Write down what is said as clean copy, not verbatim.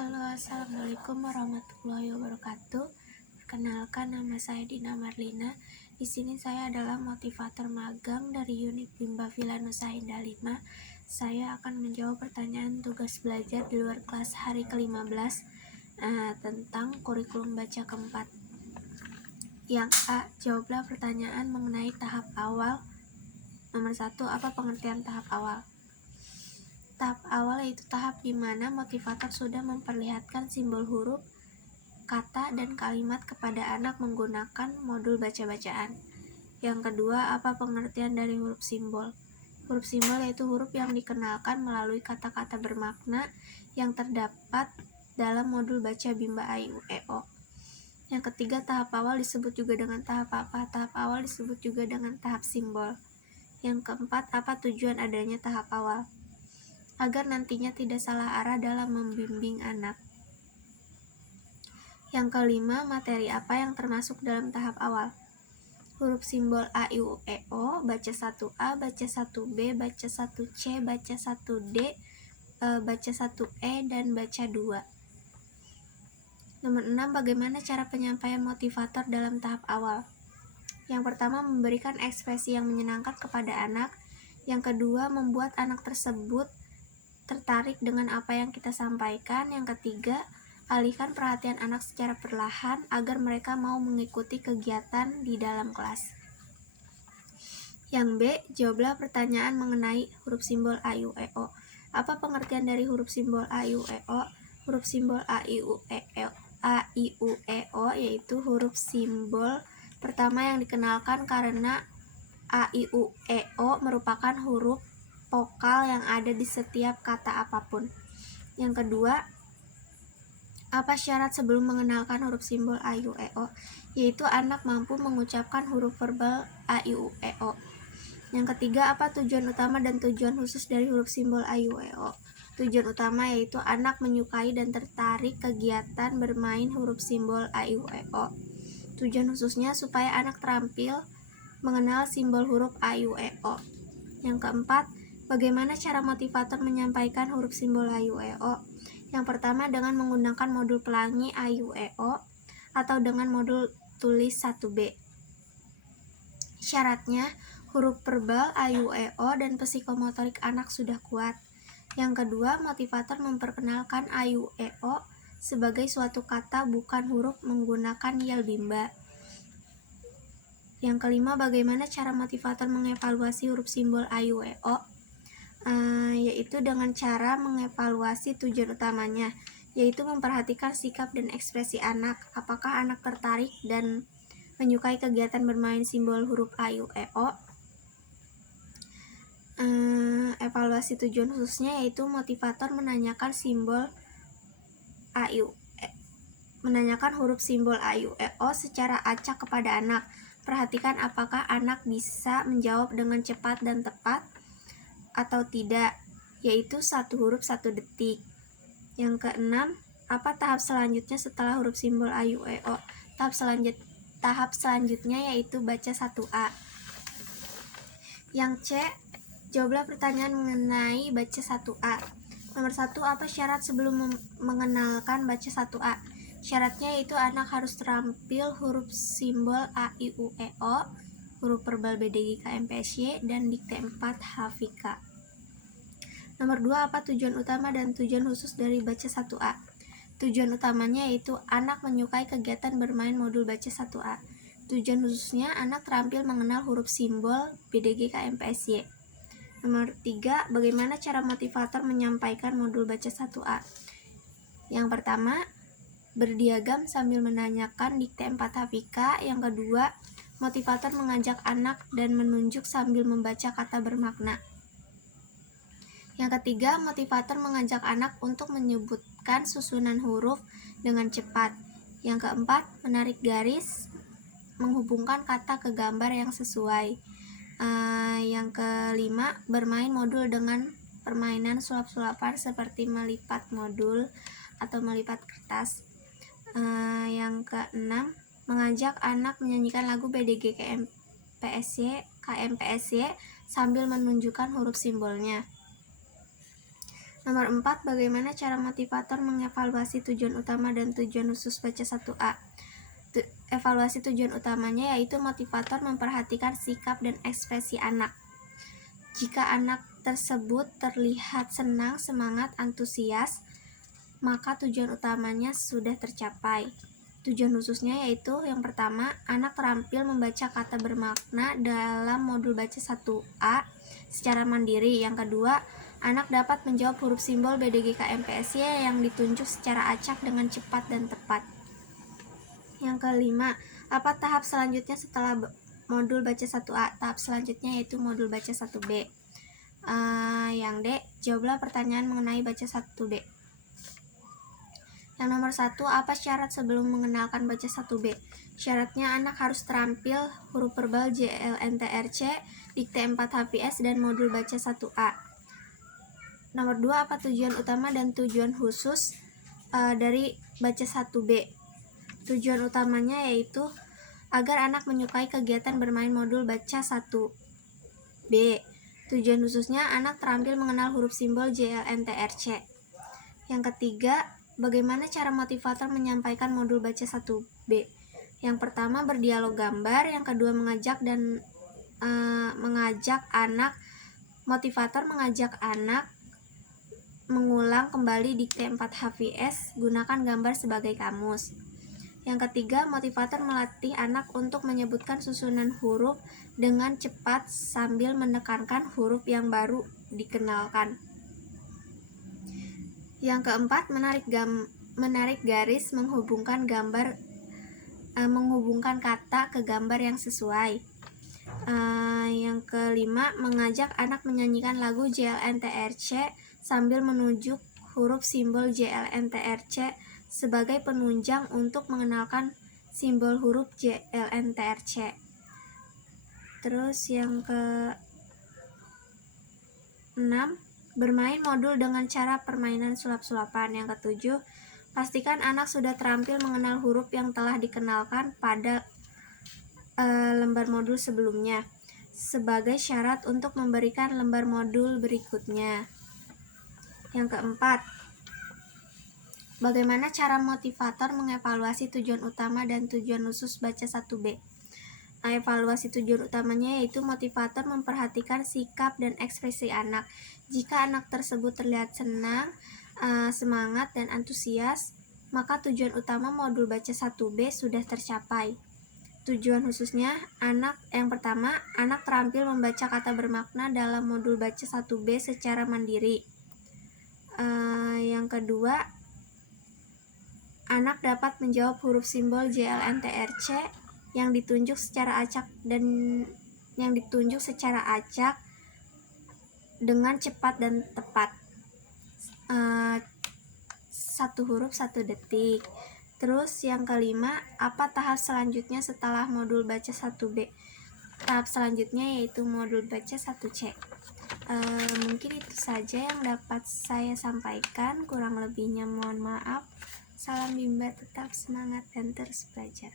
Halo, assalamualaikum warahmatullahi wabarakatuh. Perkenalkan, nama saya Dina Marlina. Di sini saya adalah motivator magang dari unit Bimba Vilanusa Indah 5. Saya akan menjawab pertanyaan tugas belajar di luar kelas hari ke-15 tentang kurikulum baca keempat. Yang A, jawablah pertanyaan mengenai tahap awal. Nomor 1, apa pengertian tahap awal? Tahap awal yaitu tahap di mana motivator sudah memperlihatkan simbol huruf, kata, dan kalimat kepada anak menggunakan modul baca-bacaan. Yang kedua, apa pengertian dari huruf simbol? Huruf simbol yaitu huruf yang dikenalkan melalui kata-kata bermakna yang terdapat dalam modul baca Bimba A, I, U, E, O. Yang ketiga, tahap awal disebut juga dengan tahap apa? Tahap awal disebut juga dengan tahap simbol. Yang keempat, apa tujuan adanya tahap awal? Agar nantinya tidak salah arah dalam membimbing anak. Yang kelima, materi apa yang termasuk dalam tahap awal? Huruf simbol A, I, U, E, O, baca 1A, baca 1B, baca 1C, baca 1D, baca 1E, dan baca 2. Nomor 6, bagaimana cara penyampaian motivator dalam tahap awal? Yang pertama, memberikan ekspresi yang menyenangkan kepada anak. Yang kedua, membuat anak tersebut tertarik dengan apa yang kita sampaikan. Yang ketiga, alihkan perhatian anak secara perlahan agar mereka mau mengikuti kegiatan di dalam kelas. Yang B, jawablah pertanyaan mengenai huruf simbol A, I, U, E, O. Apa pengertian dari huruf simbol A, I, U, E, O? Huruf simbol A, I, U, E, O yaitu huruf simbol pertama yang dikenalkan karena A, I, U, E, O merupakan huruf vokal yang ada di setiap kata apapun. Yang kedua, apa syarat sebelum mengenalkan huruf simbol A, I, U, E, O? Yaitu anak mampu mengucapkan huruf verbal A, I, U, E, O. Yang ketiga, apa tujuan utama dan tujuan khusus dari huruf simbol A, I, U, E, O? Tujuan utama yaitu anak menyukai dan tertarik kegiatan bermain huruf simbol A, I, U, E, O. Tujuan khususnya supaya anak terampil mengenal simbol huruf A, I, U, E, O. Yang keempat, bagaimana cara motivator menyampaikan huruf simbol A, I, U, E, O? Yang pertama, dengan menggunakan modul pelangi A, I, U, E, O atau dengan modul tulis 1B. Syaratnya, huruf verbal A, I, U, E, O dan psikomotorik anak sudah kuat. Yang kedua, motivator memperkenalkan A, I, U, E, O sebagai suatu kata bukan huruf menggunakan yel Bimba. Yang kelima, bagaimana cara motivator mengevaluasi huruf simbol A, I, U, E, O? Yaitu dengan cara mengevaluasi tujuan utamanya, yaitu memperhatikan sikap dan ekspresi anak. Apakah anak tertarik dan menyukai kegiatan bermain simbol huruf A, I, U, E, O? Evaluasi tujuan khususnya yaitu motivator menanyakan simbol A, I, U, menanyakan huruf simbol A, I, U, E, O secara acak kepada anak. Perhatikan apakah anak bisa menjawab dengan cepat dan tepat atau tidak, yaitu satu huruf 1 detik. Yang keenam, apa tahap selanjutnya setelah huruf simbol A, I, U, E, O? Tahap selanjutnya yaitu baca 1A. Yang C, jawablah pertanyaan mengenai baca 1A. Nomor 1, apa syarat sebelum mengenalkan baca 1A? Syaratnya yaitu anak harus terampil huruf simbol A, I, U, E, O, huruf verbal BDG KMPSY, dan dikte 4 HFIK. Nomor 2, apa tujuan utama dan tujuan khusus dari baca 1A? Tujuan utamanya yaitu anak menyukai kegiatan bermain modul baca 1A. Tujuan khususnya anak terampil mengenal huruf simbol BDG KMPSY. Nomor 3, bagaimana cara motivator menyampaikan modul baca 1A? Yang pertama, berdiagram sambil menanyakan dikte 4 HFIK. Yang kedua, motivator mengajak anak dan menunjuk sambil membaca kata bermakna. Yang ketiga, motivator mengajak anak untuk menyebutkan susunan huruf dengan cepat. Yang keempat, menarik garis, menghubungkan kata ke gambar yang sesuai. Yang kelima, bermain modul dengan permainan sulap-sulapan seperti melipat modul atau melipat kertas. Yang keenam, mengajak anak menyanyikan lagu BDG KMPSY sambil menunjukkan huruf simbolnya. Nomor 4, bagaimana cara motivator mengevaluasi tujuan utama dan tujuan khusus baca 1A? Evaluasi tujuan utamanya yaitu motivator memperhatikan sikap dan ekspresi anak. Jika anak tersebut terlihat senang, semangat, antusias, maka tujuan utamanya sudah tercapai. Tujuan khususnya yaitu yang pertama, anak terampil membaca kata bermakna dalam modul baca 1A secara mandiri. Yang kedua, anak dapat menjawab huruf simbol BDGKMPSY yang ditunjuk secara acak dengan cepat dan tepat. Yang kelima, apa tahap selanjutnya setelah modul baca 1A? Tahap selanjutnya yaitu modul baca 1B. Yang D, jawablah pertanyaan mengenai baca 1B. Yang nomor 1, apa syarat sebelum mengenalkan baca 1B? Syaratnya anak harus terampil huruf verbal JLNTRC, dikte 4 HVS, dan modul baca 1A. Nomor 2, apa tujuan utama dan tujuan khusus dari baca 1B? Tujuan utamanya yaitu agar anak menyukai kegiatan bermain modul baca 1B. Tujuan khususnya anak terampil mengenal huruf simbol JLNTRC. Yang ketiga, bagaimana cara motivator menyampaikan modul baca 1B? Yang pertama, berdialog gambar. Yang kedua, mengajak anak. Motivator mengajak anak mengulang kembali dikte 4 HVS, gunakan gambar sebagai kamus. Yang ketiga, motivator melatih anak untuk menyebutkan susunan huruf dengan cepat sambil menekankan huruf yang baru dikenalkan. Yang keempat, menarik garis menghubungkan kata ke gambar yang sesuai. Yang kelima, mengajak anak menyanyikan lagu JLNTRC sambil menunjuk huruf simbol JLNTRC sebagai penunjang untuk mengenalkan simbol huruf JLNTRC. Terus yang ke-6, bermain modul dengan cara permainan sulap-sulapan. Yang ke-7, pastikan anak sudah terampil mengenal huruf yang telah dikenalkan pada lembar modul sebelumnya sebagai syarat untuk memberikan lembar modul berikutnya. Yang keempat, bagaimana cara motivator mengevaluasi tujuan utama dan tujuan khusus baca 1B? Evaluasi tujuan utamanya yaitu motivator memperhatikan sikap dan ekspresi anak. Jika anak tersebut terlihat senang, semangat, dan antusias, maka tujuan utama modul baca 1B sudah tercapai. Tujuan khususnya yang pertama, anak terampil membaca kata bermakna dalam modul baca 1B secara mandiri. Yang kedua, anak dapat menjawab huruf simbol JLNTRC yang ditunjuk secara acak dengan cepat dan tepat. 1 huruf 1 detik. Terus yang kelima, apa tahap selanjutnya setelah modul baca 1B? Tahap selanjutnya yaitu modul baca 1C. Mungkin itu saja yang dapat saya sampaikan, kurang lebihnya mohon maaf. Salam Bimba, tetap semangat dan terus belajar.